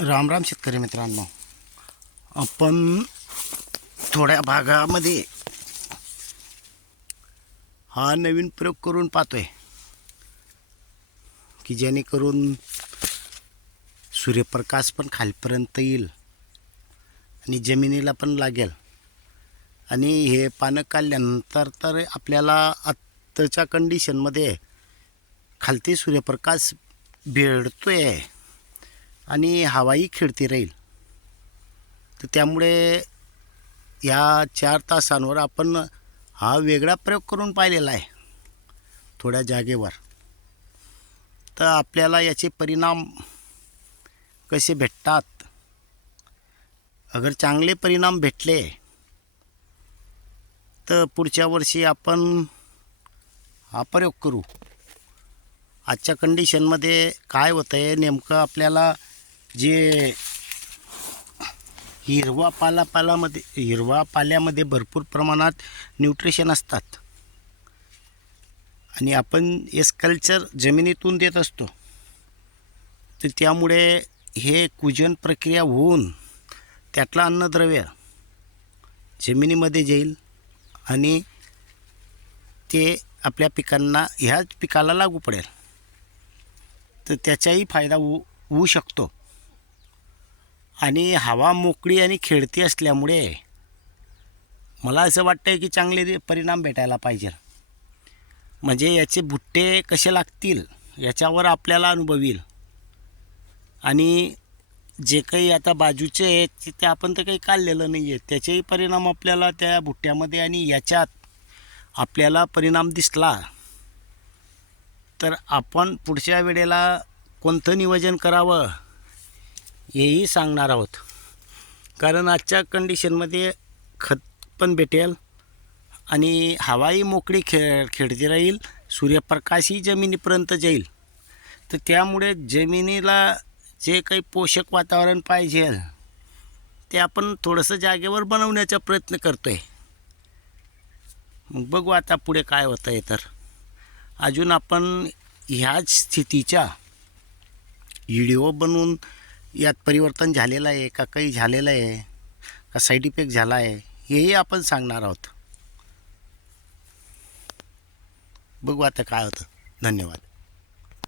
राम राम शेतकरी मित्रांनो आपण थोड्या भागामध्ये हा नवीन प्रयोग करून पाहतोय की जेणेकरून सूर्यप्रकाश पण खालपर्यंत येईल आणि जमिनीला पण लागेल. आणि हे पानं काढल्यानंतर तर आपल्याला आत्ताच्या कंडिशनमध्ये खालती सूर्यप्रकाश भेटतोय आणि हवाही खेळती राहील. तर त्यामुळे या चार तासांवर आपण हा वेगळा प्रयोग करून पाहिलेला आहे थोड्या जागेवर. तर आपल्याला याचे परिणाम कसे भेटतात? अगर चांगले परिणाम भेटले तर पुढच्या वर्षी आपण हा प्रयोग करू. आजच्या कंडिशनमध्ये काय होतं आहे नेमकं आपल्याला जे हिरवा पाला पालामध्ये हिरवा पाल्यामध्ये भरपूर प्रमाणात न्यूट्रिशन असतात. आणि आपण एस्कल्चर जमिनीतून देत असतो. तर त्यामुळे हे कुजन प्रक्रिया होऊन त्यातलं अन्नद्रव्य जमिनीमध्ये जाईल आणि ते आपल्या पिकांना ह्याच पिकाला लागू पडेल. तर त्याचाही फायदा होऊ होऊ शकतो. आणि हवा मोकळी आणि खेळती असल्यामुळे मला असं वाटतं आहे की चांगले परिणाम भेटायला पाहिजे. म्हणजे याचे भुट्टे कसे लागतील याच्यावर आपल्याला अनुभव येईल आणि जे काही आता बाजूचे आहेत ते- ते आपण तर काही काढलेलं नाही आहे त्याचेही परिणाम आपल्याला त्या भुट्ट्यामध्ये आणि याच्यात आपल्याला परिणाम दिसला. तर आपण पुढच्या वेळेला कोणतं नियोजन करावं? हेही सांगणार आहोत. कारण आजच्या कंडिशनमध्ये खत पण भेटेल आणि हवाही मोकळी खेळ खेळती राहील सूर्यप्रकाशही जमिनीपर्यंत जाईल. तर त्यामुळे जमिनीला जे काही पोषक वातावरण पाहिजे ते आपण थोडंसं जागेवर बनवण्याचा प्रयत्न करतो आहे मग बघू आता पुढे काय होतं आहे तर. अजून आपण ह्याच स्थितीच्या व्हिडिओ बनवून यात परिवर्तन झालेलं आहे का काही झालेलं आहे? का साईड इफेक्ट झाला आहे? हेही आपण सांगणार आहोत. बघू आता काय होतं. धन्यवाद.